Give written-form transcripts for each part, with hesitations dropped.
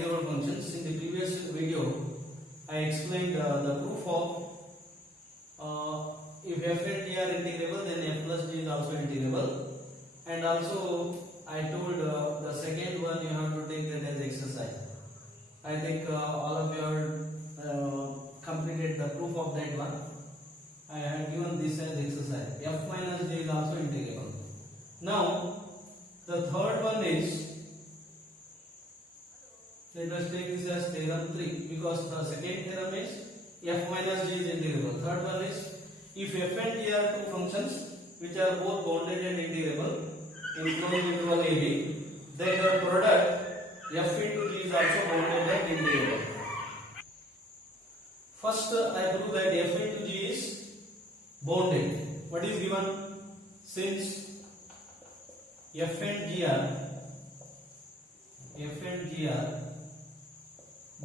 integral functions. In the previous video, I explained the proof of if f and g are integrable, then f plus g is also integrable. And also, I told the second one you have to take that as exercise. I think all of you have completed the proof of that one. I had given this as exercise. F minus g is also integrable. Now, the third one is, let us take this as theorem 3, because the second theorem is f minus g is integrable. Third one is, if f and g are two functions which are both bounded and integrable in closed interval AB, then the product f into g is also bounded and integrable. First, I prove that f into g is bounded. What is given? Since f and g are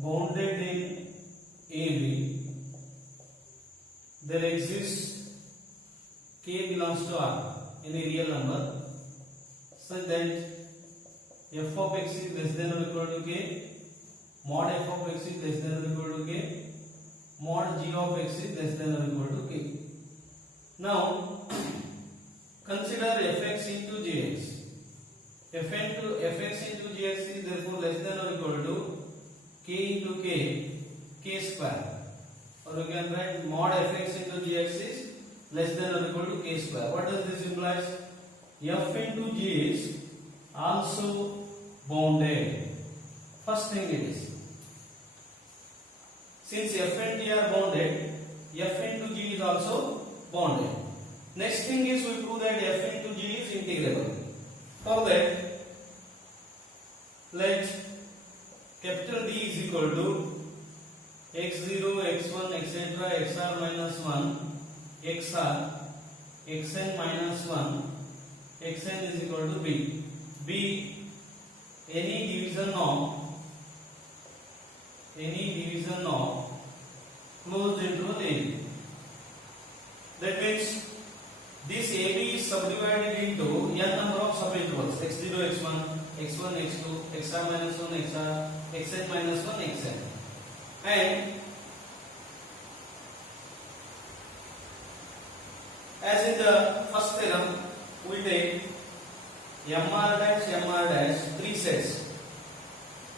bounded in AB, there exists k belongs to R, any real number, such that f of x is less than or equal to k, mod f of x is less than or equal to k, mod g of x is less than or equal to k. Now, consider fx into gx. fx into gx is therefore less than or equal to k into k square. Or you can write mod fx into gx is less than or equal to k square. What does this imply? F into g is also bounded. First thing it is. Since f and g are bounded, f into g is also bounded. Next thing is we prove that f into g is integrable. For that, let capital D is equal to x0, x1, etc., xr minus 1, xr, xn minus 1, xn is equal to b. B, any division of closed interval AB. That means this AB is subdivided into n number of subintervals x0, x1, x1, x2, xr minus 1, xr, xn minus 1, xn. And as in the first theorem, we take mr dash, 3 sets,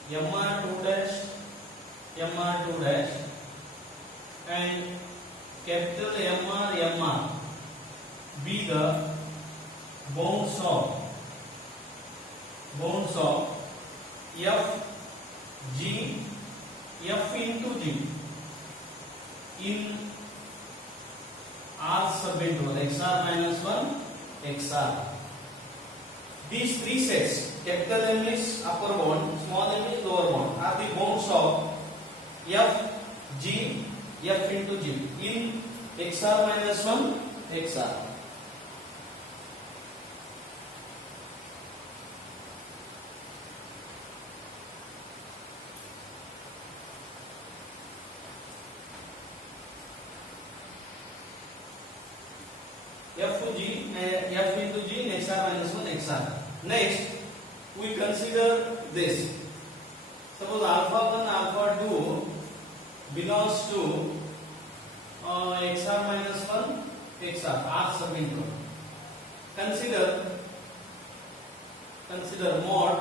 mr2 dash, and capital mr be the bounds of f into g in R subinterval xr minus 1, xr. These 3 sets, capital M is upper bound, small m is lower bound, are the bounds of f into g in xr minus 1, xr. f into g in xr minus 1, xr. Next, we consider this. Suppose alpha 1, alpha 2 belongs to xr minus 1, xr, R subinterval. Consider mod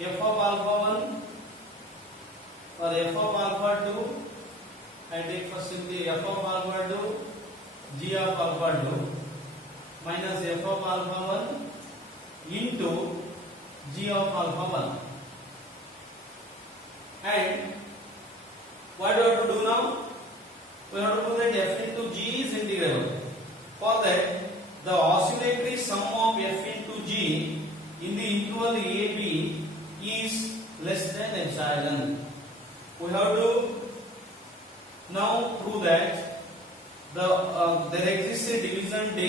f of alpha 1 or f of alpha 2. I take first simply f of alpha 2, g of alpha 2 minus f of alpha 1 into g of alpha 1. And what do we have to do now? We have to prove that f into g is integrable. For that, the oscillatory sum of f into g in the interval AB is less than epsilon. We have to now prove that there exists a division D,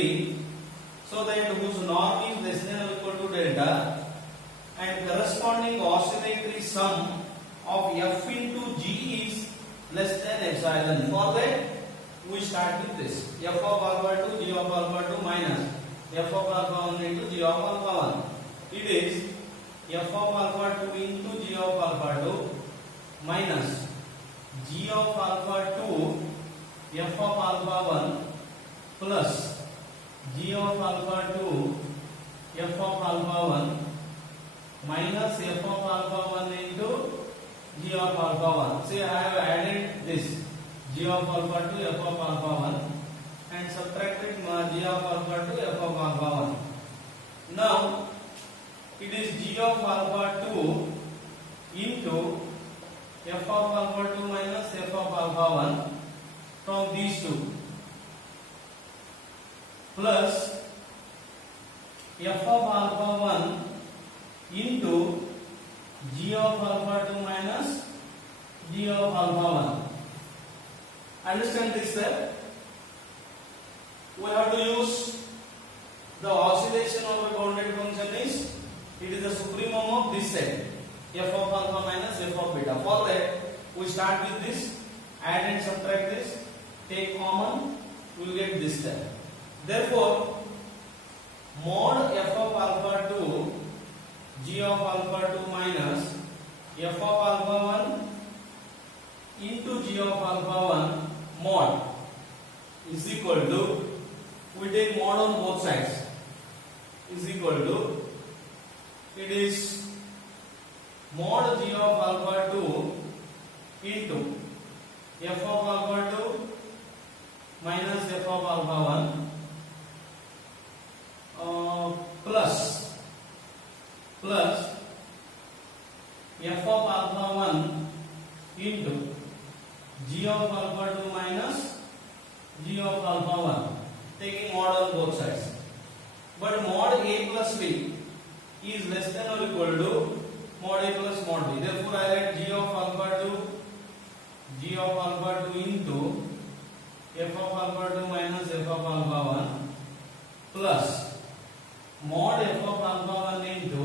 so that whose norm is less than or equal to delta, and corresponding oscillatory sum of f into g is less than epsilon. For that, we start with this f of alpha 2, g of alpha 2 minus f of alpha 1 into g of alpha 1. It is f of alpha 2 into g of alpha 2 minus g of alpha 2 f of alpha 1 plus g of alpha 2 f of alpha 1 minus f of alpha 1 into g of alpha 1. See, I have added this g of alpha 2 f of alpha 1 and subtracted g of alpha 2 f of alpha 1. Now it is g of alpha 2 into f of alpha 2 minus f of alpha 1 from these two plus f of alpha 1 into g of alpha 2 minus g of alpha 1. Understand this, sir? We have to use the oscillation of a bounded function is it is the supremum of this set f of alpha minus f of beta. For that we start with this, add and subtract this, take common, we will get this term. Therefore mod f of alpha 2 g of alpha 2 minus f of alpha 1 into g of alpha 1 mod is equal to, we take mod on both sides, is equal to, it is mod g of alpha 2 into f of alpha 2 minus f of alpha 1 plus f of alpha 1 into g of alpha 2 minus g of alpha 1, taking mod on both sides. But mod a plus b is less than or equal to mod a plus mod b. Therefore I write g of alpha 2 into f of alpha 2 minus f of alpha 1 plus mod f of alpha 1 into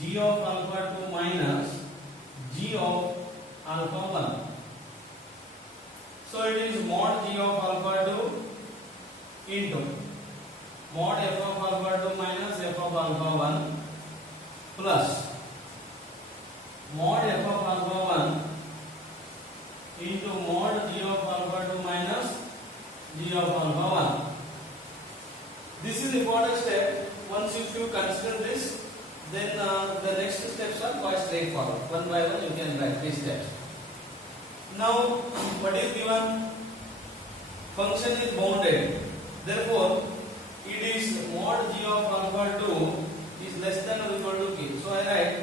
g of alpha 2 minus g of alpha 1. So it is mod g of alpha 2 into mod f of alpha 2 minus f of alpha 1 plus mod f of alpha 1 into mod g of alpha 2 minus g of alpha 1. This is important step. Once if you consider this, then the next steps are quite straightforward. One by one you can write these steps. Now what is given? Function is bounded. Therefore it is mod g of alpha 2 is less than or equal to k. So I write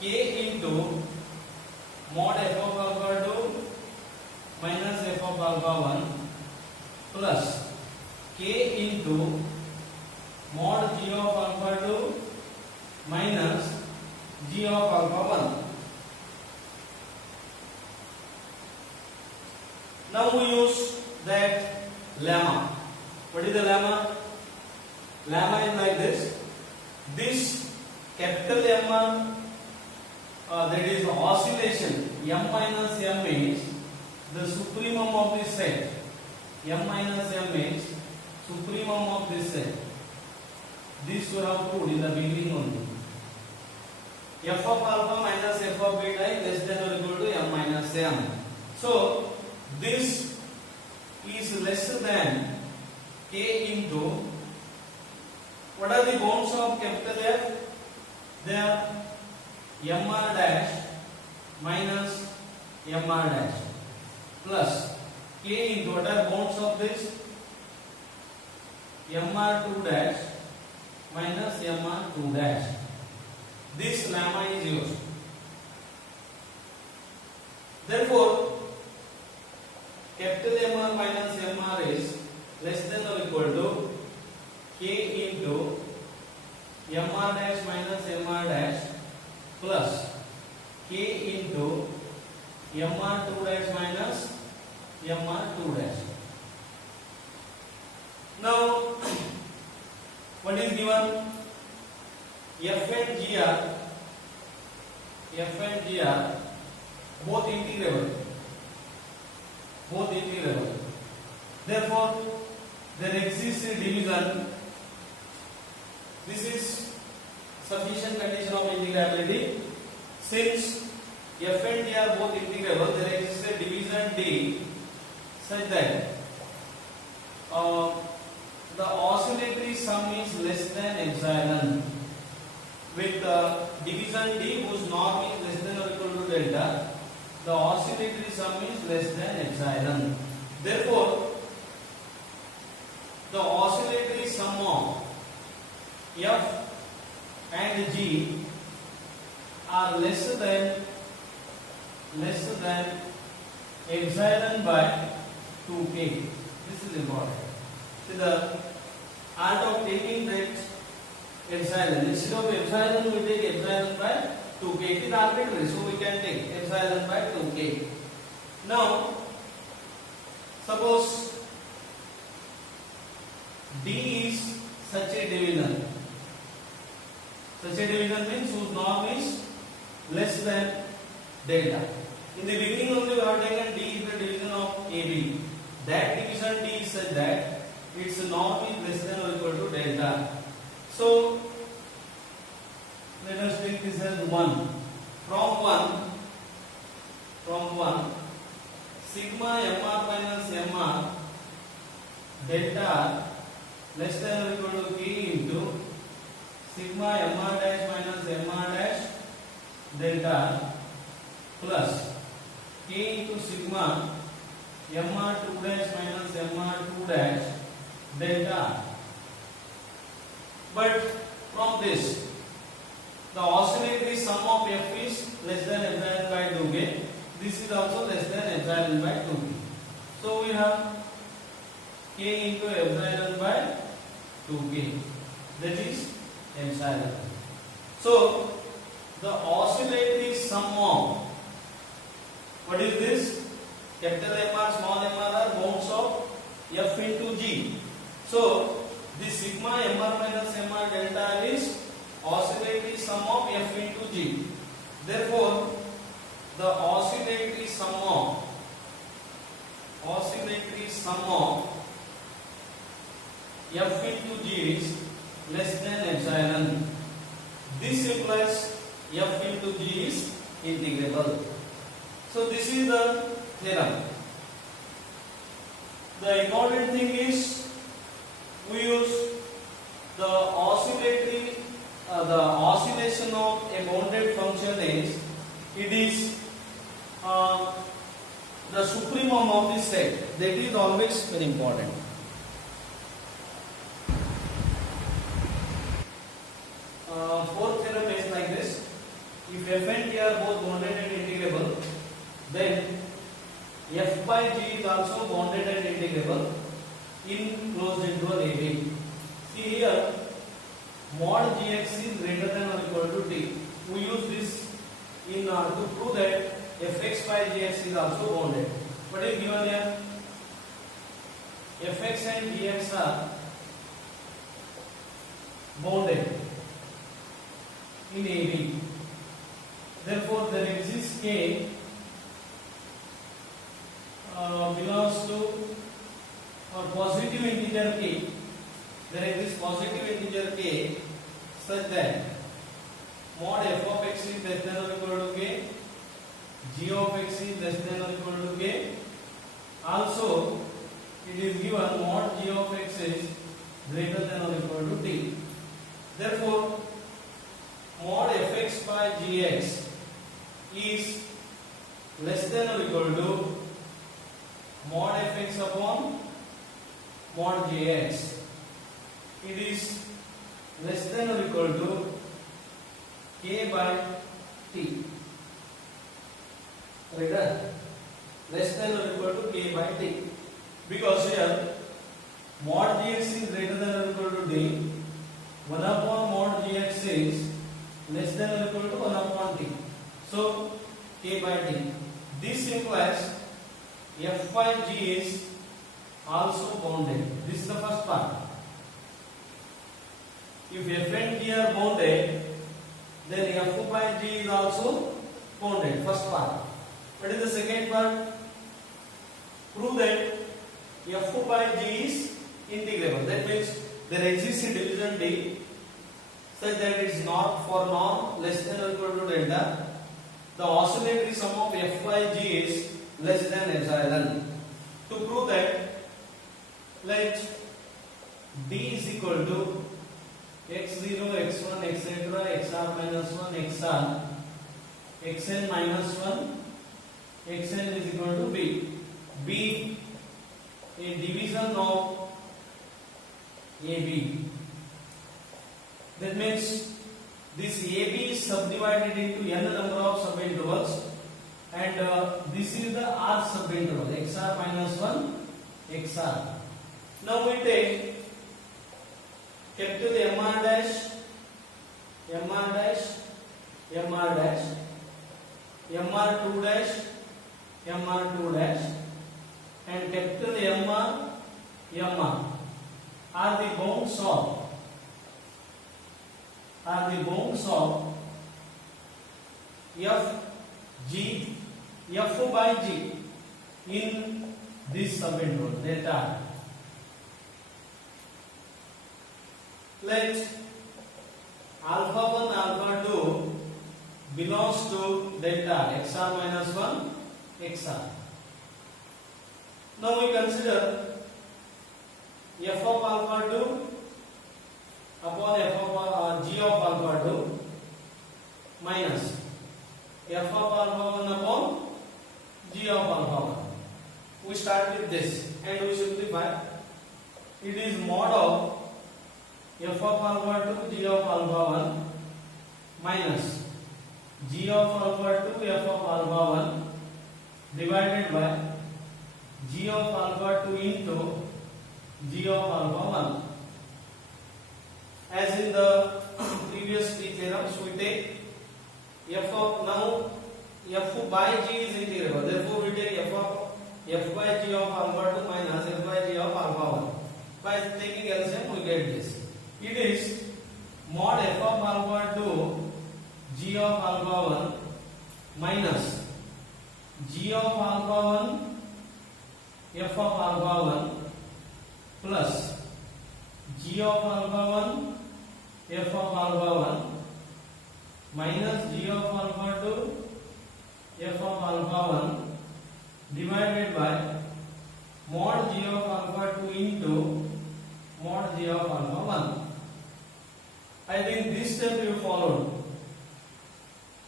k into mod f of alpha 2 minus f of alpha 1 plus k into mod g of alpha 2 minus g of alpha 1. Now we use that lemma. What is the lemma? Lemma is like this. This capital lemma, that is oscillation, m minus m is the supremum of this set. M minus m is supremum of this set. This we have proved in the beginning only. F of alpha minus f of beta is less than or equal to m minus m. So this is less than k into, what are the bounds of capital F? They are mr dash minus mr dash plus k into, what are bounds of this? mr2 dash minus mr2 dash. This lemma is used. Therefore capital mr minus mr is less than or equal to k into mr dash minus mr dash plus k into mr2 dash minus mr2 dash. Now what is given? F and gr both integrable. Therefore there exists a division. This is sufficient condition of integrability. Since f and d are both integrable, there exists a division d such that the oscillatory sum is less than epsilon. With division d whose norm is less than or equal to delta, the oscillatory sum is less than epsilon. Therefore, the oscillatory sum of f and g are less than epsilon by 2k. This is important. So the art of taking that epsilon, instead of epsilon we take epsilon by 2k. It is arbitrary, so we can take epsilon by 2k. Now, suppose D is such a division. Such a division means whose norm is less than delta. In the beginning only we have taken D is the division of AB. That division D is such that its norm is less than or equal to delta. So let us take this as 1. From 1 sigma mr minus mr delta less than or equal to k into sigma mr dash minus mr dash delta plus k into sigma mr2 dash minus mr2 dash delta. But from this, the oscillatory sum of f is less than epsilon by 2k. This is also less than epsilon by 2k. So we have k into epsilon by 2k. That is epsilon. So the oscillatory sum of, what is this? Capital Mr, small mr are bounds of f into g. So this sigma mr minus mr delta is oscillatory sum of f into g. Therefore, the oscillatory sum of f into g is less than epsilon. This implies f into g is integrable. So this is the theorem. The important thing is we use the oscillatory the oscillation of a bounded function is the supremum of the set. That is always very important. Fourth theorem is like this: if f and g are both bounded and integrable, then f by g is also bounded and integrable in closed interval AB. See here, mod gx is greater than or equal to t. We use this in to prove that fx by gx is also bounded. What is given here? Fx and gx are bounded in AB. Therefore, there exists k belongs to or positive integer k. There exists positive integer k such that mod f of x is less than or equal to k, g of x is less than or equal to k. Also, it is given mod g of x is greater than or equal to t. Therefore, mod fx by gx is less than or equal to mod fx upon mod gx. It is less than or equal to k by t. Right? Less than or equal to k by t. Because here mod gx is greater than or equal to d. 1 upon mod gx is less than or equal to 1 upon t. So k by t. This implies f by g is also bounded. This is the first part. If f and g are bounded, then f by g is also bounded. First part. What is the second part? Prove that f by g is integrable. That means there exists a division d such that it is not for norm less than or equal to delta, the oscillatory sum of f by g is less than epsilon. To prove that, let d is equal to x0, x1, etc., xr minus 1, xr, xn minus 1, xn is equal to b. B a division of AB. That means this AB is subdivided into n number of subintervals, and this is the r subinterval, xr minus 1, xr. Now we take capital MR dash, MR dash, MR dash, MR2 dash, MR2 dash, and capital MR, MR are the bounds of F G, F by G in this subinterval delta. Let alpha 1, alpha 2 belongs to delta xr minus 1, xr. Now we consider f of alpha 2 upon f of g of alpha 2 minus f of alpha 1 upon g of alpha 1. We start with this and we simplify. It is mod of f of alpha 2 g of alpha 1 minus g of alpha 2 f of alpha 1 divided by g of alpha 2 into g of alpha 1. As in the previous three theorems, we take f of, now f by g is integrable, therefore we take f by g of alpha 2 minus f by g of alpha 1. By taking LCM we get this. It is mod f of alpha 2 g of alpha 1 minus g of alpha 1 f of alpha 1 plus g of alpha 1 f of alpha 1 minus g of alpha 2 f of alpha 1 divided by mod g of alpha 2 into mod g of alpha 1. I think this step you followed.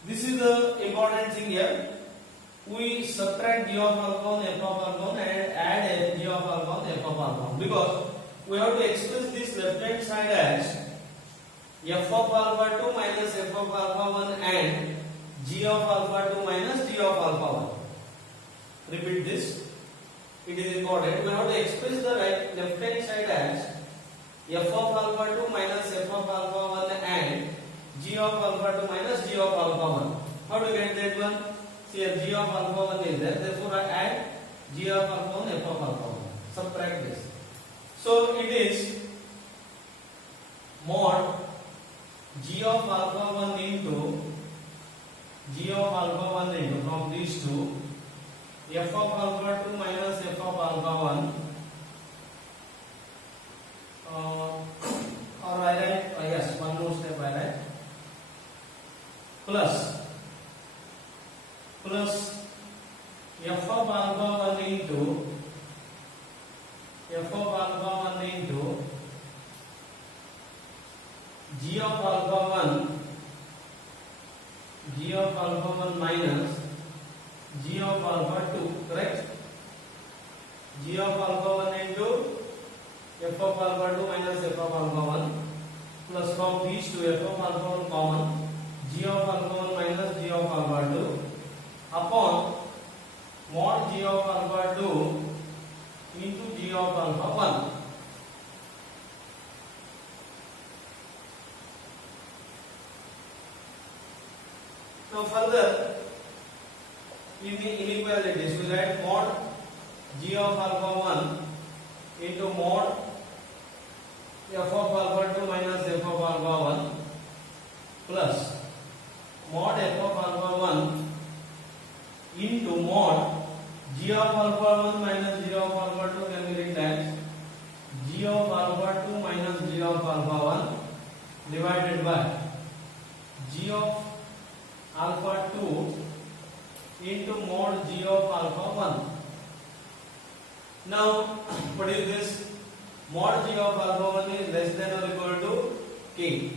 This is the important thing here. We subtract g of alpha 1 f of alpha 1 and add g of alpha 1 f of alpha 1, because we have to express this left hand side as f of alpha 2 minus f of alpha 1 and g of alpha 2 minus g of alpha 1. Repeat this. It is important. We have to express the left hand side as f of alpha 2 minus f of alpha 1 and g of alpha 2 minus g of alpha 1. How to get that one? Here g of alpha 1 is there, therefore I add g of alpha 1 f of alpha 1. Subtract this. So it is mod g of alpha 1 into g of alpha 1 into, from these two, f of alpha 2 minus f of alpha 1, or I write, yes, one more step I write, plus f of alpha 1 into f of alpha 1 into g of alpha 1 minus g of alpha 2, correct? G of alpha 1 into f of alpha 2 minus f of alpha 1 plus, from these two, f of alpha 1 common, g of alpha 1 minus g of alpha 2 upon mod g of alpha 2 into g of alpha 1. Now further, in the inequalities, we write mod g of alpha 1 into mod f of alpha 2 minus f of alpha 1 plus mod f of alpha 1 into mod g of alpha 1 minus g of alpha 2 can be written as g of alpha 2 minus g of alpha 1 divided by g of alpha 2 into mod g of alpha 1. Now what is this? Mod g of alpha 1 is less than or equal to k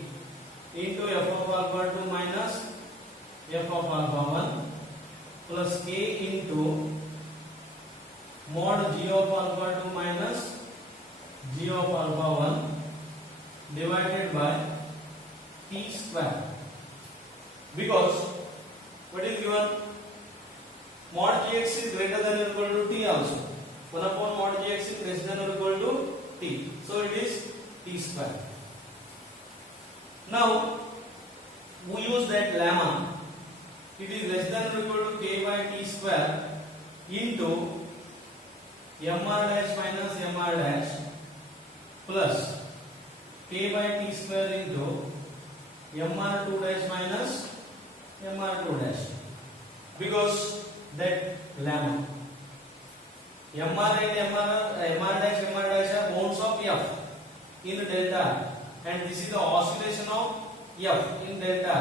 into f of alpha 2 minus f of alpha 1 plus k into mod g of alpha 2 minus g of alpha 1 divided by t square. Because what is given? Mod gx is greater than or equal to t also. 1 upon mod gx is less than or equal to t. So it is t square. Now we use that lemma. It is less than or equal to k by t square into mr dash minus mr dash plus k by t square into mr2 dash minus mr2 dash. Because that lemma mr and mr dash are bounds of f in delta, and this is the oscillation of f in delta.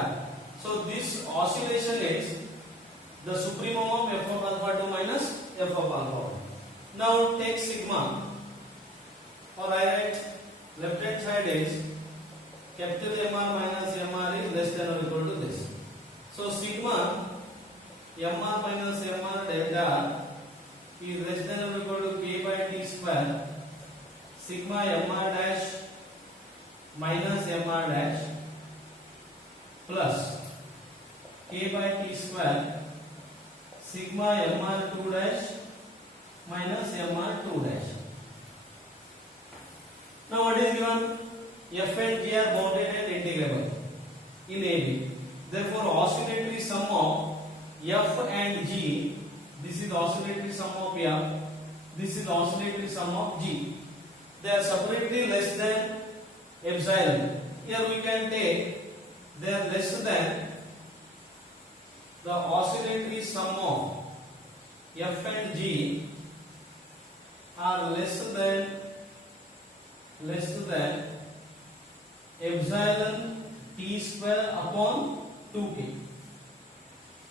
So this oscillation is the supremum of f of alpha 2 minus f of alpha 1. Now take sigma, or I write left hand side is capital mr minus mr is less than or equal to this. So sigma mr minus mr delta is less than or equal to k by t square sigma mr dash minus mr dash plus k by t square sigma mr2 dash minus mr2 dash. Now what is given? F and g are bounded and integrable in AB. Therefore oscillatory sum of f and g, this is oscillatory sum of f, this is oscillatory sum of g. They are separately less than epsilon. Here we can take they are less than the oscillatory sum of f and g are less than epsilon t square upon 2k.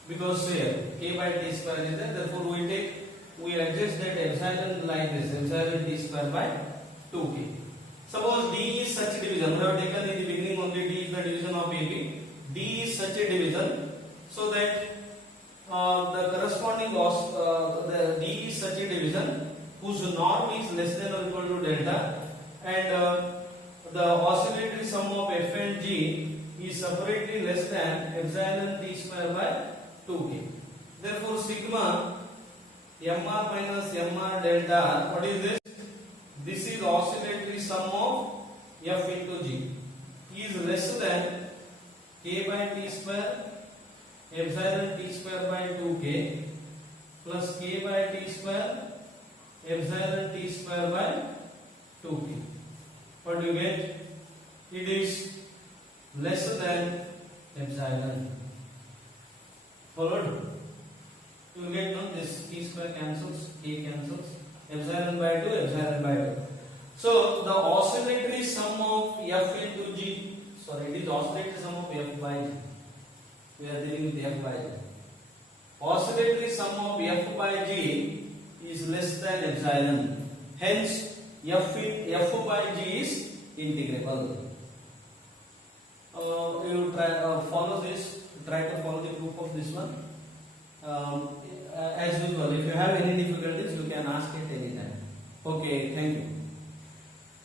Because here k by t square is there, therefore we adjust that epsilon like this, epsilon t square by 2k. Suppose D is such a division, we have taken in the beginning only D is the division of AB. D is such a division so that the corresponding the D is such a division whose norm is less than or equal to delta, and the oscillatory sum of f and g is separately less than epsilon t square by 2k. Therefore sigma mr minus mr delta, what is this? This is oscillatory sum of f into g is less than k by t square epsilon t square by 2k plus k by t square epsilon t square by 2k. What do you get? It is less than epsilon. Followed? You will get, no, this t square cancels, k cancels, epsilon by 2, epsilon by 2. So the oscillatory sum of f into g, sorry, it is oscillatory sum of f by g. We are dealing with f by g. Oscillatory sum of f by g is less than epsilon. Hence f by g is integrable. You try follow this. Try to follow the proof of this one. As usual, if you have any difficulties, you can ask it anytime. Okay, thank you.